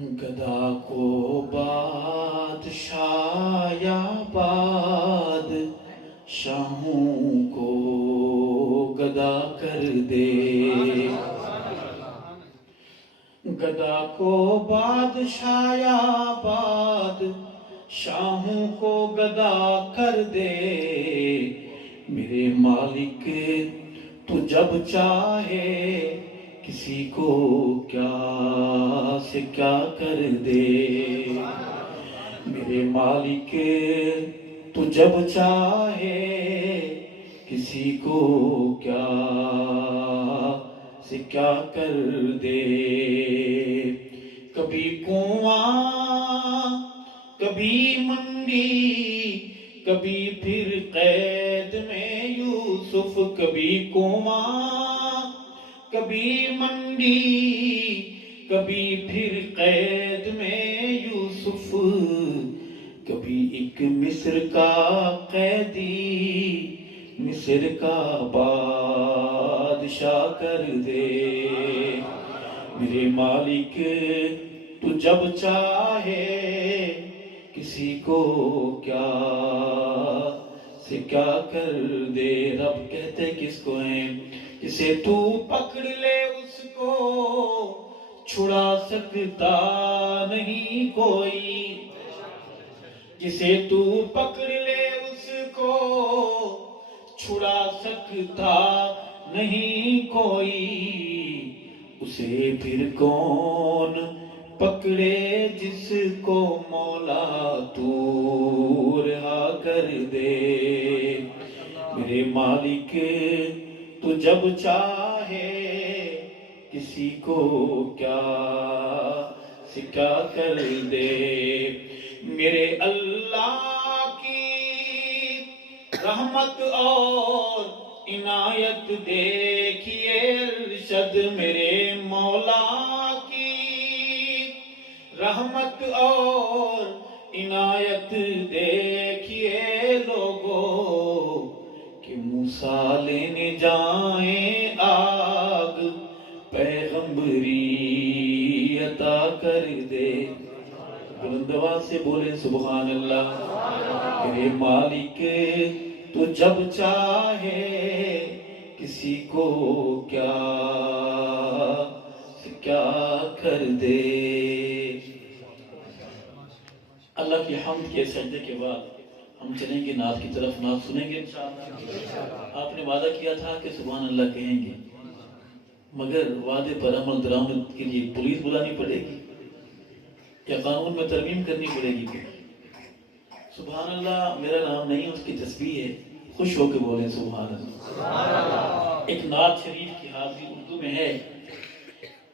گدا کو بادشاہ یا بادشاہوں کو گدا کر دے، گدا کو بادشاہ یا بادشاہوں کو گدا کر دے، میرے مالک تو جب چاہے کسی کو کیا سے کیا کر دے، میرے مالک تو جب چاہے کسی کو کیا سے کیا کر دے، کبھی کنواں کبھی منڈی کبھی پھر قید میں یوسف، کبھی کنواں کبھی منڈی کبھی پھر قید میں یوسف، کبھی ایک مصر کا قیدی مصر کا بادشاہ کر دے، میرے مالک تو جب چاہے کسی کو کیا سے کیا کر دے۔ رب کہتے کس کو ہیں؟ جسے تو پکڑ لے اس کو چھڑا سکتا نہیں کوئی، جسے تو پکڑ لے اس کو چھڑا سکتا نہیں کوئی، اسے پھر کون پکڑے جس کو مولا تو رہا کر دے، میرے مالک تو جب چاہے کسی کو کیا سے کیا کر دے، میرے اللہ کی رحمت اور عنایت دیکھیے ارشد، میرے مولا کی رحمت اور عنایت دیکھیے لوگوں، کہ موسیٰ لینے جائیں آگ پیغمبری عطا کر دے، بلند آواز سے بولیں سبحان اللہ، میرے مالک تو جب چاہے کسی کو کیا سے کیا کر دے۔ اللہ کی حمد کے سجدے کے بعد ہم چلیں گے نعت کی طرف، نعت سنیں گے انشاءاللہ۔ آپ نے وعدہ کیا تھا کہ سبحان اللہ کہیں گے، مگر وعدے پر عمل درآمد کے لیے پولیس بلانی پڑے گی یا قانون میں ترمیم کرنی پڑے گی؟ سبحان اللہ میرا نام نہیں، اس کی تسبیح ہے، خوش ہو کے بولیں سبحان اللہ۔ ایک نعت شریف کی حافظی اردو میں ہے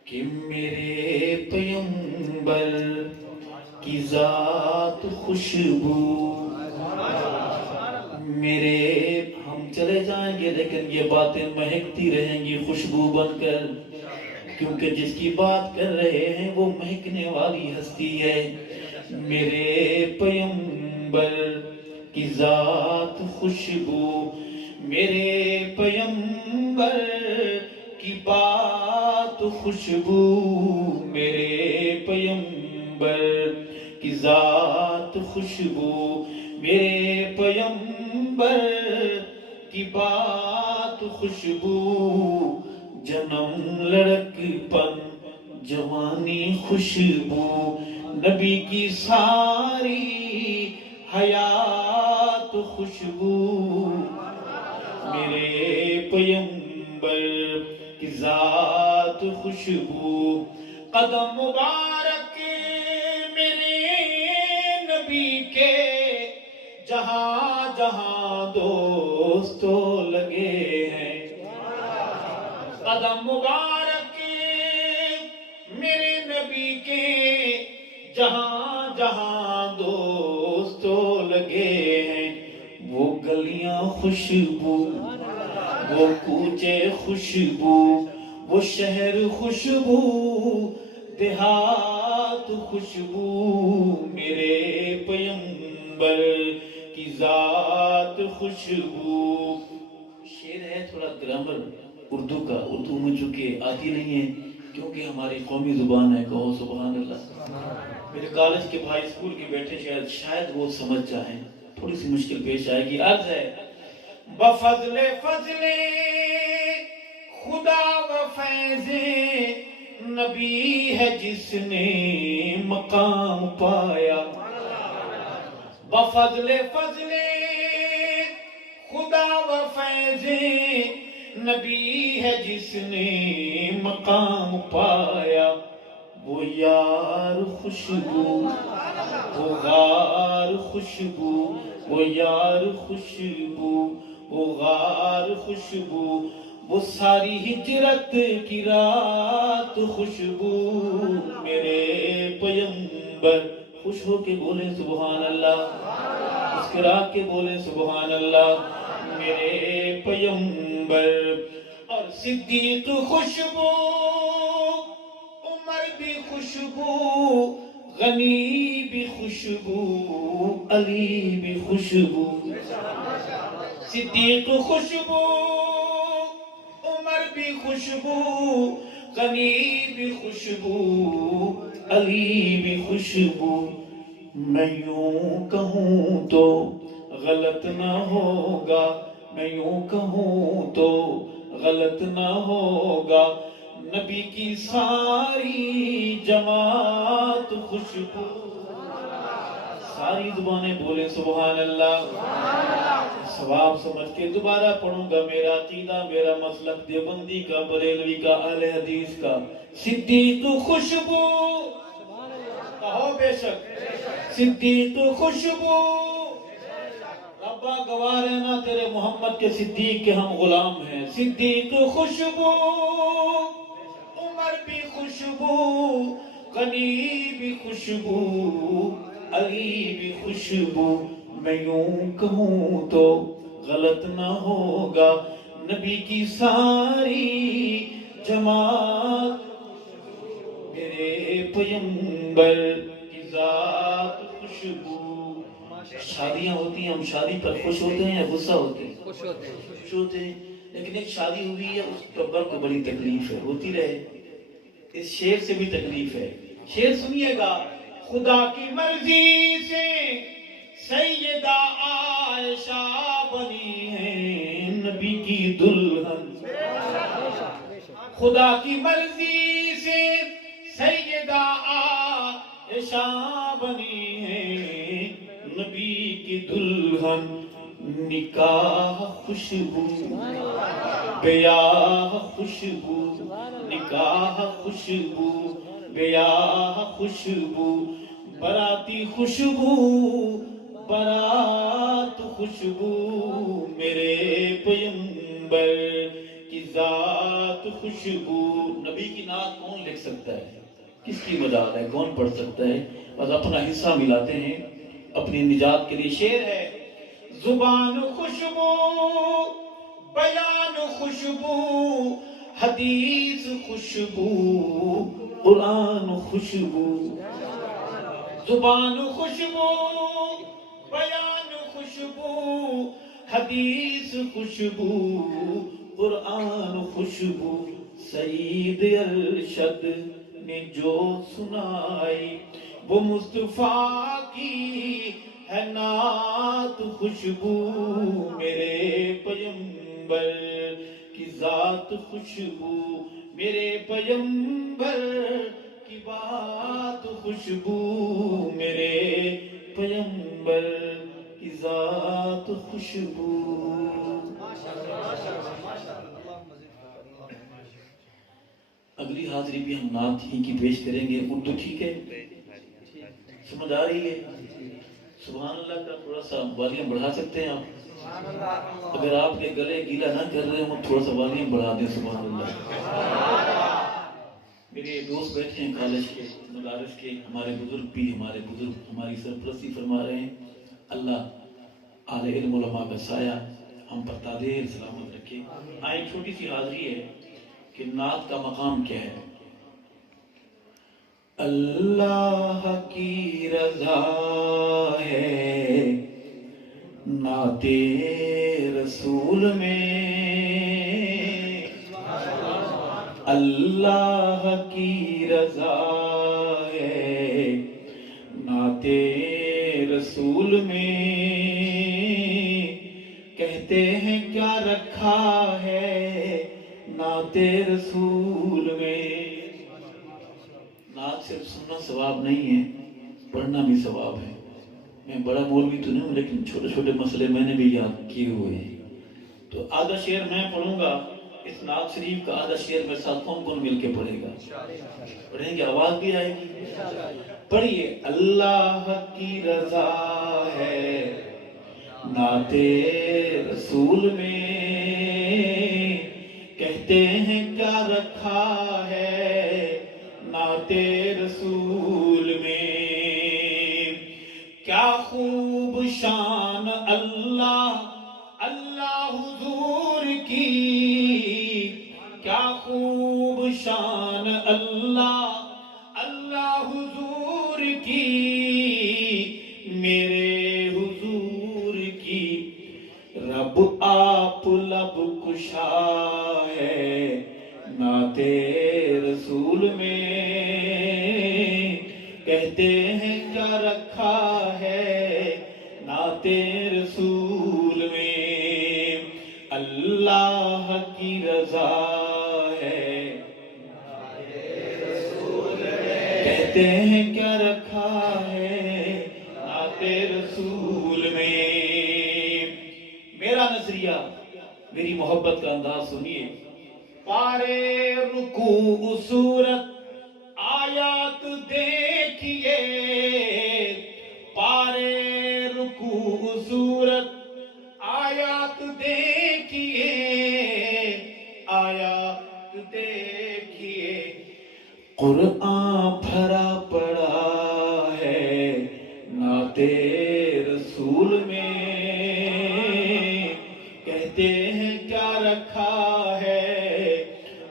کہ میرے پیغمبر کی ذات خوشبو، میرے ہم چلے جائیں گے لیکن یہ باتیں مہکتی رہیں گی خوشبو بن کر، کیونکہ جس کی بات کر رہے ہیں وہ مہکنے والی ہستی ہے، میرے پیغمبر کی ذات خوشبو، میرے پیغمبر کی بات خوشبو، میرے پیغمبر کی ذات خوشبو، میرے پیغمبر کی بات خوشبو، جنم لڑک پن جوانی خوشبو، نبی کی ساری حیات خوشبو، میرے پیغمبر کی ذات خوشبو، قدم مبارک میرے نبی کے جہاں جہاں دوستو لگے ہیں، قدم مبارک میرے نبی کے جہاں جہاں دوستو لگے ہیں، وہ گلیاں خوشبو، وہ کوچے خوشبو، وہ شہر خوشبو، دیہات خوشبو، میرے پیغمبر کی ذات خوشبو۔ شعر ہے تھوڑا گرامر اردو کا، اردو مجھے چونکہ آتی نہیں ہے کیونکہ ہماری قومی زبان ہے، کہو سبحان اللہ۔ میرے کالج کے بھائی اسکول کے بیٹھے شاید وہ سمجھ جائیں، تھوڑی سی مشکل پیش آئے گی. عرض ہے بفضل فضل خدا و فیض نبی ہے جس نے مقام پایا. بفضل فضل خدا و فیض نبی ہے جس نے مقام پایا. وہ یار خوشبو وہ غار خوشبو وہ یار خوشبو وہ غار خوشبو وہ ساری ہجرت کی رات خوشبو. میرے پیمبر خوش ہو کے بولیں سبحان اللہ، مسکرا کے بولیں سبحان اللہ. میرے پیمبر اور صدیق خوشبو، عمر بھی خوشبو، غنی بھی خوشبو، علی بھی خوشبو. صدیق خوشبو، عمر بھی خوشبو، غنی بھی خوشبو، علی بھی خوشبو. میں یوں کہوں تو غلط نہ ہوگا، میں یوں کہوں تو غلط نہ ہوگا، نبی کی ساری جماعت خوشبو. ساری زبانیں بولیں سبحان اللہ. ثواب سمجھ کے دوبارہ پڑھوں گا. میرا عقیدہ، میرا مسلک دیوبندی کا، بریلوی کا، اہل حدیث کا. صدیق خوشبو، کہو بے شک صدیق خوشبو. ربا گواہ رہنا تیرے محمد کے صدیق کے ہم غلام ہیں. صدیق خوشبو، عمر بھی خوشبو، غنی بھی خوشبو، علی بھی خوشبو. میں یوں کہوں تو غلط نہ ہوگا، نبی کی ساری جماعت. میرے پیمبر کی ذات خوشبو. شادیاں ہوتی ہیں، ہم شادی پر خوش ہوتے ہیں یا غصہ ہوتے ہیں؟ خوش ہوتے ہیں. لیکن ایک شادی ہوئی ہے، اس ٹبر کو بڑی تکلیف ہے، ہوتی رہے. اس شیر سے بھی تکلیف ہے. شیر سنیے گا. خدا کی مرضی سے سیدہ عائشہ بنی ہے نبی کی دلہن. خدا کی مرضی سے سیدہ عائشہ بنی ہے نبی کی دلہن. نکاح خوشبو بیاہ خوشبو، نکاح خوشبو بیاہ خوشبو. براتی خوشبو برات خوشبو. میرے پیمبر کی ذات خوشبو. نبی کی نعت کون لکھ سکتا ہے؟ کس کی مداد ہے؟ کون پڑھ سکتا ہے؟ بس اپنا حصہ ملاتے ہیں اپنی نجات کے لیے. شعر ہے. زبان خوشبو، بیان خوشبو، حدیث خوشبو، قرآن خوشبو. زبان خوشبو، بیان خوشبو، حدیث خوشبو، قرآن خوشبو. سعید ارشد نے جو سنائی وہ مصطفیٰ کی ہے نعت خوشبو. میرے پیمبر کی ذات خوشبو، میرے پیمبر کی بات خوشبو. میرے پیمبر کی ذات خوشبو. اگلی حاضری بھی ہم نعت ہی کی پیش کریں گے. اردو ٹھیک ہے؟ سمجھ آ رہی ہے؟ سبحان اللہ کا تھوڑا سا والیوم بڑھا سکتے ہیں آپ؟ اگر آپ کے گلے گیلا نہ کر رہے ہوں تھوڑا سا والیوم بڑھا دیں. سبحان اللہ. میرے دوست بیٹھے ہیں کالج کے، مدارس کے، ہمارے بزرگ بھی، ہمارے بزرگ ہماری سرپرستی فرما رہے ہیں. اللہ اعلی علم علماء کا سایہ ہم پر تادیر سلامت رکھے. آئے چھوٹی سی حاضری ہے کہ نعت کا مقام کیا ہے. اللہ کی رضا ہے نعت رسول میں، اللہ کی رضا ہے رسول میں کہتے ہیں کیا رکھا ہے نعت رسول میں. نعت صرف سننا ثواب نہیں ہے، پڑھنا بھی ثواب ہے. میں بڑا مولوی تو نہیں ہوں، لیکن چھوٹے چھوٹے مسئلے میں نے بھی یاد کیے ہوئے ہیں. تو آدھا شعر میں پڑھوں گا، اس نعت شریف کا آدھا شعر میں ساتھ کون مل کے پڑھے گا؟ پڑھیں گے، آواز بھی آئے گی. پڑھیے. اللہ کی رضا ہے نعت رسول میں کہتے ہیں کیا رکھا ہے نعت رسول میں. کیا خوب شان اللہ اللہ حضور کی، کیا خوب شان اللہ اللہ حضور کی، میرے حضور کی. رب آپ لب کشا ہے نعت رسول میں کہتے ہیں کیا رکھا ہے نعت رسول میں. اللہ کی رضا ہے کہتے ہیں کیا رکھا ہے نعت رسول میں. میرا نظریہ، میری محبت کا انداز سنیے. پارے رکوع صورت آیات دیکھیے، پارے رکوع صورت آیات دیکھیے، آیات دیکھیے. قرآن بھرا پڑا ہے نعت رسول میں کہتے ہیں کیا رکھا ہے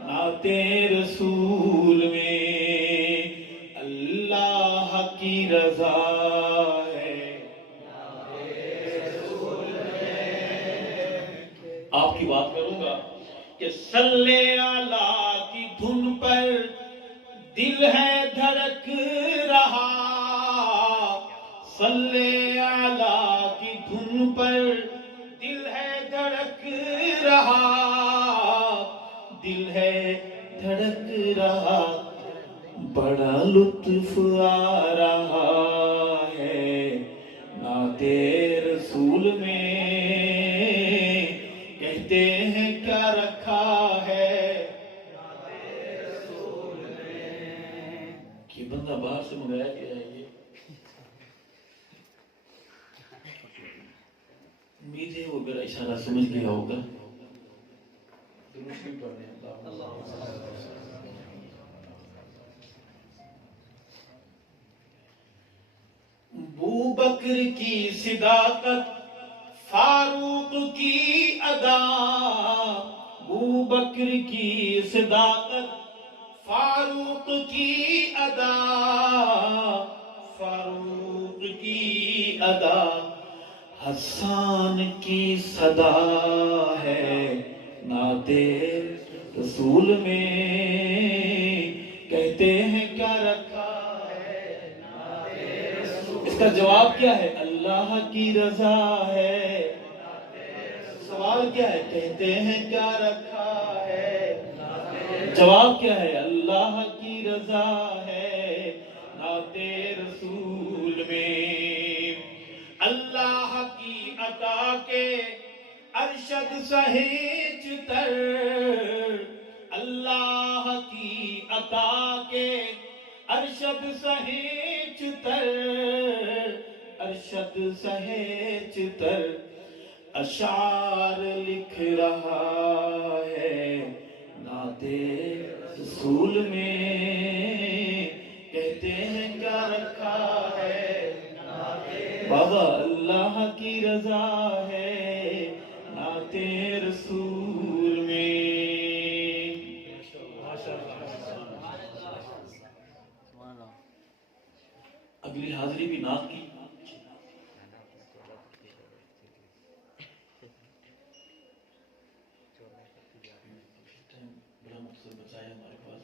نعت رسول میں. اللہ کی رضا ہے. آپ کی بات کروں گا کہ صلی اللہ کی دھن پر دل ہے دھڑک رہا، صلی اللہ کی دھن پر دل ہے دھڑک رہا، دل ہے دھڑک رہا. بڑا لطف آ رہا ہے نعت رسول میں کہتے ہیں کیا رکھا ہے کہ بندہ باہر سے منگایا گیا ہے. یہ امید ہے وہ میرا اشارہ سمجھ گیا ہوگا. ابو بکر کی صداقت فاروق کی ادا، ابو بکر کی صداقت فاروق کی ادا، فاروق کی ادا. حسان کی صدا ہے نعت رسول میں کہتے ہیں کیا رکھا ہے. اس کا جواب کیا ہے؟ اللہ کی رضا ہے. سوال کیا ہے؟ کہتے ہیں کیا رکھا ہے. جواب کیا ہے؟ اللہ کی رضا ہے نعت رسول میں. اللہ کی عطا کے ارشد سہیج تر، اللہ کی عطا کے ارشد سہیج تر، ارشد سہیج تر. اشعار لکھ رہا ہے نعت رسول میں کہتے ہیں کیا رکھا ہے بابا. اللہ کی رضا ہے نعت رسول میں. اگلی حاضری بھی نعت کی. بڑا مقصد بچایا ہمارے پاس.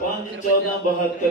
5-14-72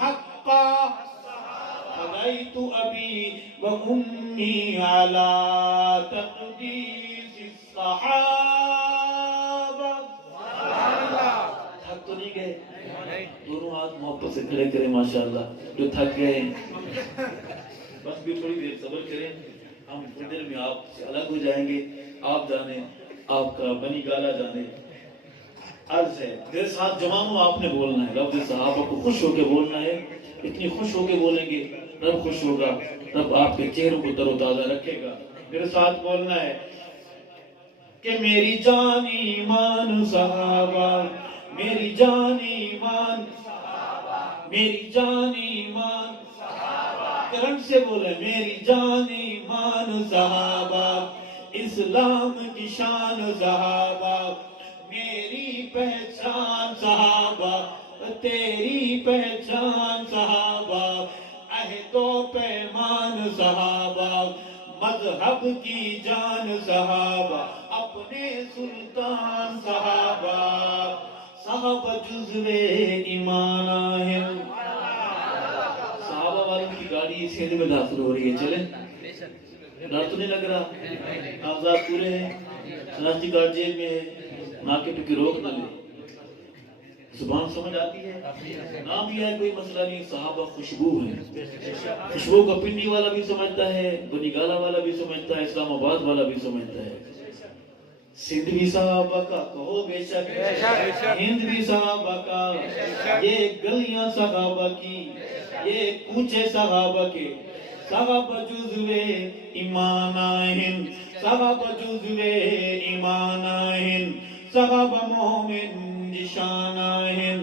حقا فدیت ابی و امی علی تقدیس الصحابہ. تھک تو نہیں گئے؟ دونوں ہاتھ محبت سے کھڑے کریں ماشاءاللہ. جو تھک گئے بس بھی تھوڑی دیر صبر کریں، ہم تھوڑی دیر میں آپ سے الگ ہو جائیں گے. آپ جانے، آپ کا بنی گالا جانے. عرض ہے میرے ساتھ جوانوں آپ نے بولنا ہے، لفظ صحابہ کو خوش ہو کے بولنا ہے. اتنی خوش ہو کے بولیں گے رب خوش ہوگا، رب آپ کے چہروں کو تر و تازہ رکھے گا. میرے ساتھ بولنا ہے کہ میری جان ایمان صحابہ، میری جان ایمان، میری جان ایمان. کرن سے بولے میری جان ایمان صحابہ، اسلام کی شان صحابہ، میری پہچان صحابہ، تیری پہچان صحابہ، عہد و پیمان صحابہ، مذہب کی جان صحابہ، اپنے سلطان صحابہ. صحابہ جزو ایمان ہے. صحابہ والوں کی گاڑی سندھ میں داخل ہو رہی ہے، چلیں. ڈر تو نہیں لگ رہا؟ کاغذات پورے ہیں، شناختی کارڈ جیب میں ہے، ناکے پہ کی روک نہ لے. زبان سمجھ آتی ہے؟ نام بھی ہے کوئی مسئلہ نہیں. صحابہ خوشبو ہیں. خوشبو کا پنڈی والا بھی سمجھتا ہے، بنی گالا والا بھی سمجھتا ہے، اسلام آباد والا بھی سمجھتا ہے. سندھ بھی صحابہ کا، کہو بے شک. ہند بھی صحابہ کا، یہ گلیاں صحابہ کی، یہ کوچے صحابہ کے. صحابہ جزو ایمان ہیں، صحابہ جزو ایمان ہیں، صحابہ مومن جشان ہیں،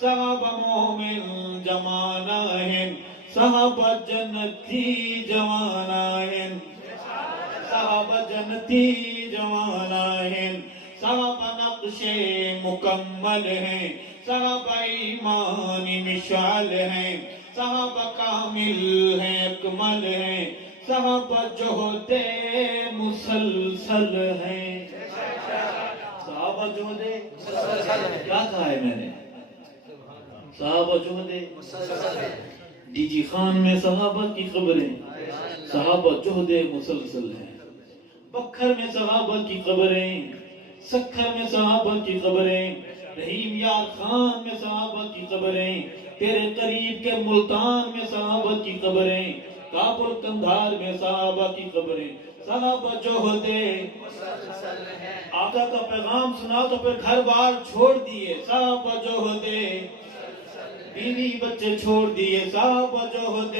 صحابہ مومن جمان ہیں، صحابہ جنتی جوان ہیں، صحابہ جنتی جوان ہیں، صحابہ نقش مکمل ہیں، صحابہ ایمانی مشعل ہیں، صحابہ کامل ہیں، اکمل ہیں، صحابہ جہد مسلسل ہیں. صحابہ جہد کیا کہا ہے میں نے؟ صحابہ جہد ڈی جی خان میں صحابہ کی خبریں، صحابہ جہد مسلسل ہیں. بکھر میں صحابہ کی قبریں، سکھر میں صحابہ کی قبریں، رحیم یار خان میں صحابہ کی قبریں، تیرے قریب کے ملتان میں صحابہ کی قبریں، کابل کندھار میں صحابہ کی قبریں. صحابہ جہد آقا کا پیغام سنا تو پھر گھر بار چھوڑ دیے. صحابہ جہد بیوی بچے چھوڑ دیے. صحابہ جہد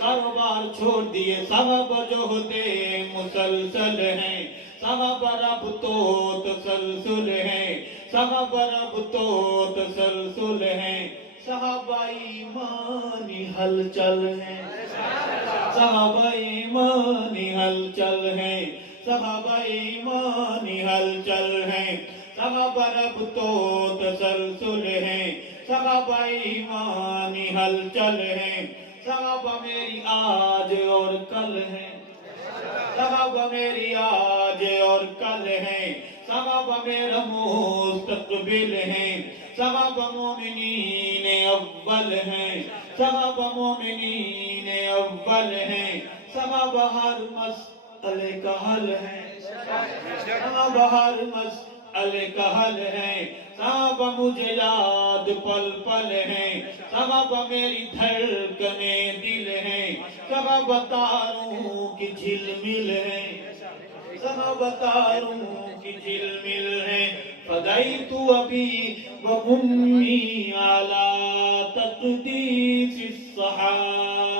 کاروبار چھوڑ دیے. صحابہ جہد مسلسل ہیں، صحابہ رب تو تسلسل ہیں، صحابہ رب تو تسلسل ہیں، صحابہ ایمانی ہلچل ہیں، صحابہ ایمانی ہلچل ہیں، صحابہ ایمانی ہلچل ہیں، صحابہ رب تو تسلسل ہیں، صحابہ ایمانی ہلچل ہیں، صحابہ میری آج اور کل ہیں، صحابہ میری آج اور کل ہیں، صحابہ میرا مستقبل ہیں، صحابہ مومنین اول ہیں، صحابہ مومنین اول ہیں، صحابہ ہر مسئلے کا حل ہیں، صحابہ ہر مسئلے کا حل ہیں، صحابہ مجھے یاد پل پل ہیں، صحابہ میری دھڑکنے دل ہیں، صحابہ تاروں کی جھلمل ہیں، صحابہ تاروں کی جھلمل ہیں. فدیت ابی و امی علی تقدیس الصحابہ.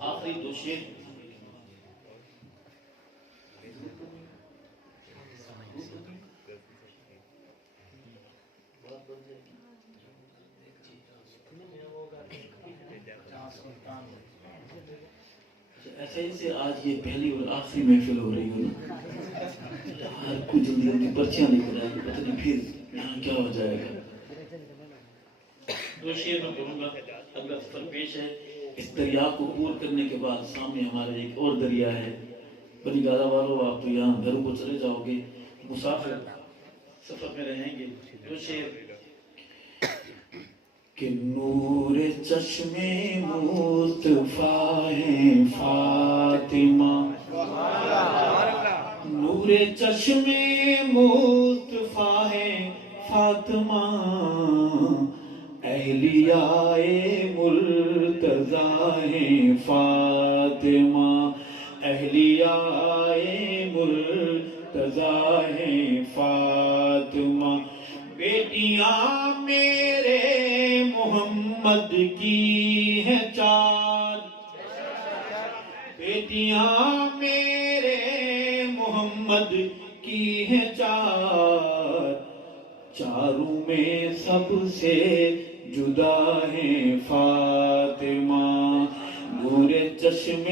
آخری دو شعر ایسے ہی سے آج یہ پہلی اور آخری محفل ہو رہی ہو نا. ہر کوئی جلدی جلدی پرچیاں لے کر آئے گا، پتہ نہیں پھر یہاں کیا ہو جائے گا. دو شعر میں کہوں گا. اگلا سفر پیش ہے. اس دریا کو عبور کرنے کے بعد سامنے ہمارے ایک اور دریا ہے. بنی گالا والوں آپ تو یہاں گھروں کو چلے جاؤ گے، مسافر سفر میں رہیں گے. تو شعر کہ نور چشم مصطفیٰ ہے فاطمہ، نور چشم مصطفیٰ ہے فاطمہ، اہلیاء مرتضیٰ ہے فاطمہ، اہلیاء مرتضیٰ ہے فاطمہ. بیٹیاں میرے محمد کی ہیں چار، بیٹیاں میرے محمد کی ہیں چار، چاروں میں سب سے جدا ہے فاطمہ، نور چشم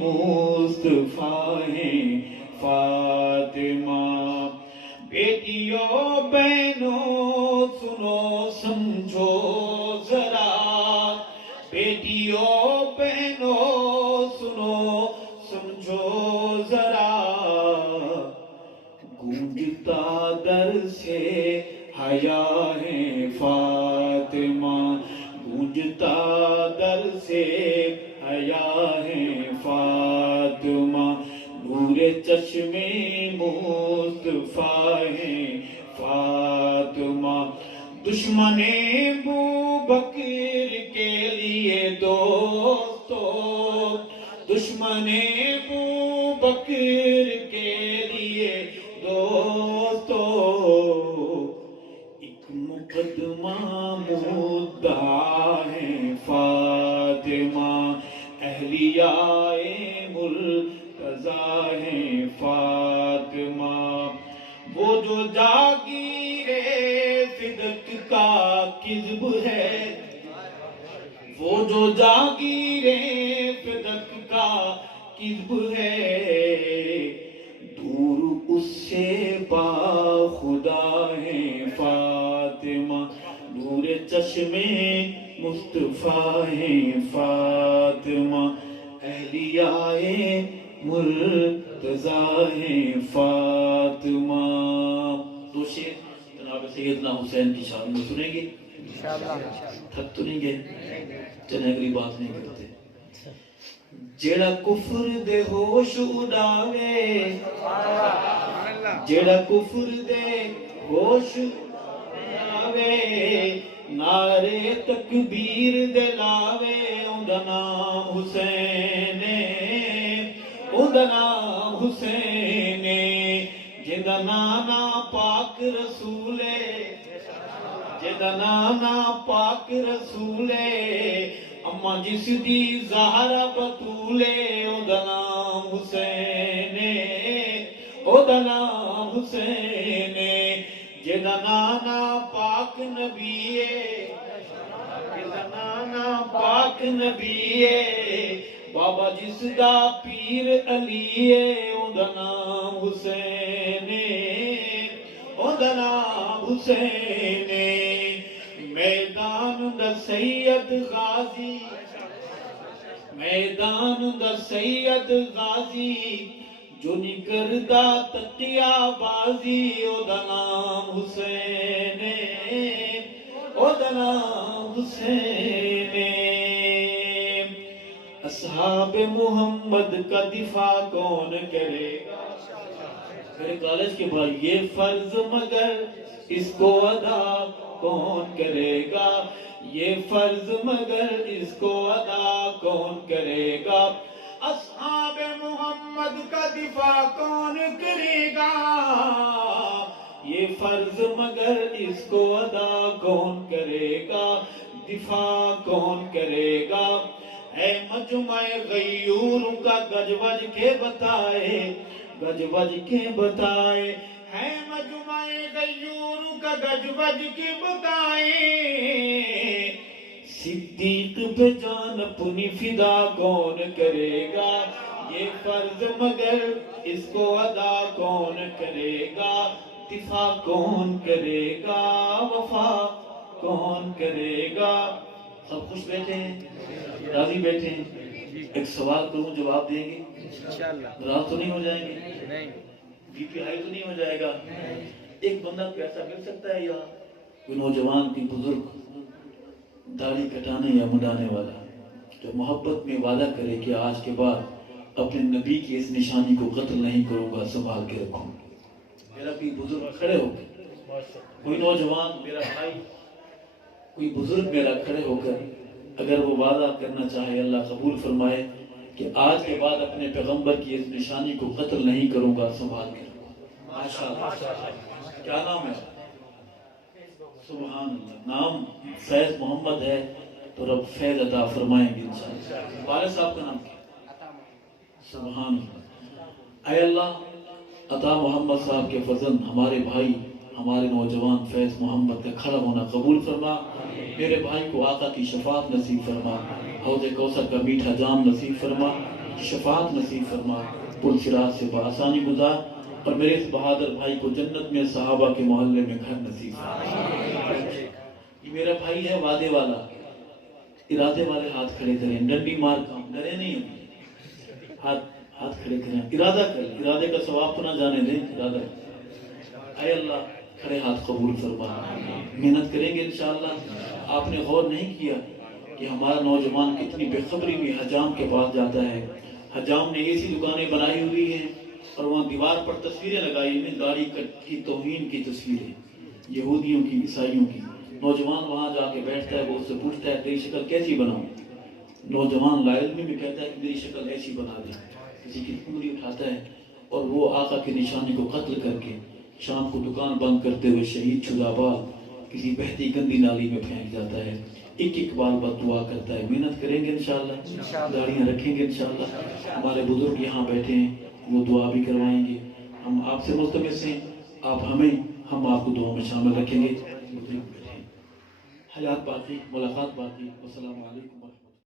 مصطفیٰ ہے فاطمہ. بیٹیوں بہنوں سنو سمجھو ذرا، بیٹیوں بہنوں سنو سمجھو ذرا، گونجتا در سے حیا ہے فاطمہ، گونجتا در سے حیا ہے فاطمہ، نور چشم مصطفیٰ ہے فاطمہ. دشمن ابوبکر کے لیے دوستو، دشمن ابوبکر کے لیے دوستو، ایک مقدمہ مدعا ہے فاطمہ، اہلیاء مرتضیٰ ہے فاطمہ. وہ جو جاگیر صدق کا کذب ہے، وہ جو جاگیر صدق کا کذب ہے، دور اس سے با خدا ہے فاطمہ، نور چشم مصطفیٰ ہے فاطمہ، اہلیاء مرتضیٰ ہے فاطمہ. دو شعر جناب سیدنا حسین کی شان میں سنیں گے انشاءاللہ. تھک تو نہیں گئے؟ چلیں اگلی بات نہیں کرتے. جیڑا کفر دے ہوش اڑاوے، جیڑا کفر دے ہوش اڑاوے، نعرے تکبیر دے لاوے، اوندا نام حسین ہے، اوندا نام حسین ہے. جیدا نانا پاک رسول ہے، جیدا نانا پاک رسول ہے، اما جس دی زہرا بطول ہے، اوندا نام حسین ہے، اوندا نام حسین ہے. جیدا نانا پاک نبی ہے، جیدا نانا پاک نبی ہے، بابا جس دا پیر علی ہے، اوندا نام حسین ہے، اوندا نام حسین ہے. میدان دا سید غازی، میدان دا سید غازی، جو نہیں کردا تقیہ بازی، اوندا نام حسین ہے، اوندا نام حسین ہے. اصحاب محمد کا دفاع کون کرے گا؟ میرے کالج کے بعد یہ فرض مگر اس کو ادا کون کرے گا؟ یہ فرض مگر اس کو ادا کون کرے گا؟ اصحاب محمد کا دفاع کون کرے گا؟ یہ فرض مگر اس کو ادا کون کرے گا؟ دفاع کون کرے گا؟ اے مجمع غیوروں کا گج وج کے بتائے، گج وج کے بتائے، ہے مجمع غیوروں کا گج وج کے بتائے. صدیق پہ جان اپنی فدا کون کرے گا؟ یہ فرض مگر اس کو ادا کون کرے گا؟ دفاع کون کرے گا؟ وفا کون کرے گا؟ سب خوش بیٹھے ہیں، راضی بیٹھے ہیں. ایک سوال کروں جواب دیں گے؟ ناراض تو نہیں ہو جائیں گے؟ بی پی ہائی تو نہیں ہو جائے گا؟ ایک بندہ کو ایسا مل سکتا ہے یہاں کوئی نوجوان کوئی بزرگ داڑھی کٹانے یا مڈانے والا جو محبت میں وعدہ کرے کہ آج کے بعد اپنے نبی کی اس نشانی کو قتل نہیں کروں گا، سنبھال کے رکھوں گا؟ میرا کوئی بزرگ کھڑے ہو کر، کوئی نوجوان میرا بھائی، کوئی بزرگ میرا کھڑے ہو کر اگر وہ وعدہ کرنا چاہے، اللہ قبول فرمائے کہ آج کے بعد اپنے پیغمبر کی اس نشانی کو قتل نہیں کروں گا، سنبھال کے رکھوں گا۔ ماشاءاللہ، کیا نام ہے؟ سبحان اللہ، نام فیض محمد ہے تو رب فیض عطا فرمائیں گے انشاءاللہ۔ والد صاحب کا نام کیا؟ سبحان اللہ۔ اے اللہ، عطا محمد صاحب کے فضل ہمارے بھائی، ہمارے نوجوان فیض محمد کا کھڑا ہونا قبول فرما، میرے بھائی کو آقا کی شفاعت نصیب فرما، حوض کوثر کا میٹھا جام نصیب فرما، شفاعت نصیب فرما، پل صراط سے بآسانی گزار، اور میرے اس بہادر بھائی کو جنت میں صحابہ کے محلے میں گھر نصیب فرما۔ یہ میرا بھائی ہے وعدے والا، ارادے والے ہاتھ کھڑے کریں، ڈنڈی مار کام ڈرے نہیں ہوں، ہاتھ کھڑے کریں، ارادہ کریں، ارادے کا ثواب تو نہ جانے دیں، ارادہ کریں۔ اے اللہ، کھڑے ہاتھ قبول فرما، محنت کریں گے انشاءاللہ۔ آپ نے غور نہیں کیا کہ ہمارا نوجوان کتنی بے خبری میں حجام کے پاس جاتا ہے، حجام نے ایسی دکانیں بنائی ہوئی ہیں اور وہاں دیوار پر تصویریں لگائی ہوئی ہیں، داڑھی کی توہین کی تصویریں، یہودیوں کی، عیسائیوں کی۔ نوجوان وہاں جا کے بیٹھتا ہے، وہ اس سے پوچھتا ہے تیری شکل کیسی بناؤں؟ نوجوان لا علمی بھی کہتا ہے کہ میری شکل ایسی بنا دے، کسی کی انگلی اٹھاتا ہے اور وہ آقا کی نشانی کو قتل کر کے شام کو دکان بند کرتے ہوئے شہید شدہ بال کسی بہتی گندی نالی میں پھینک جاتا ہے، ایک ایک بال بد دعا کرتا ہے۔ محنت کریں گے انشاءاللہ، داڑیاں رکھیں گے انشاءاللہ۔ ہمارے بزرگ یہاں بیٹھے ہیں، وہ دعا بھی کروائیں گے۔ ہم آپ سے ملتمس ہیں، آپ ہمیں، ہم آپ کو دعا میں شامل رکھیں گے۔ حیات باقی، ملاقات باقی۔ والسلام علیکم۔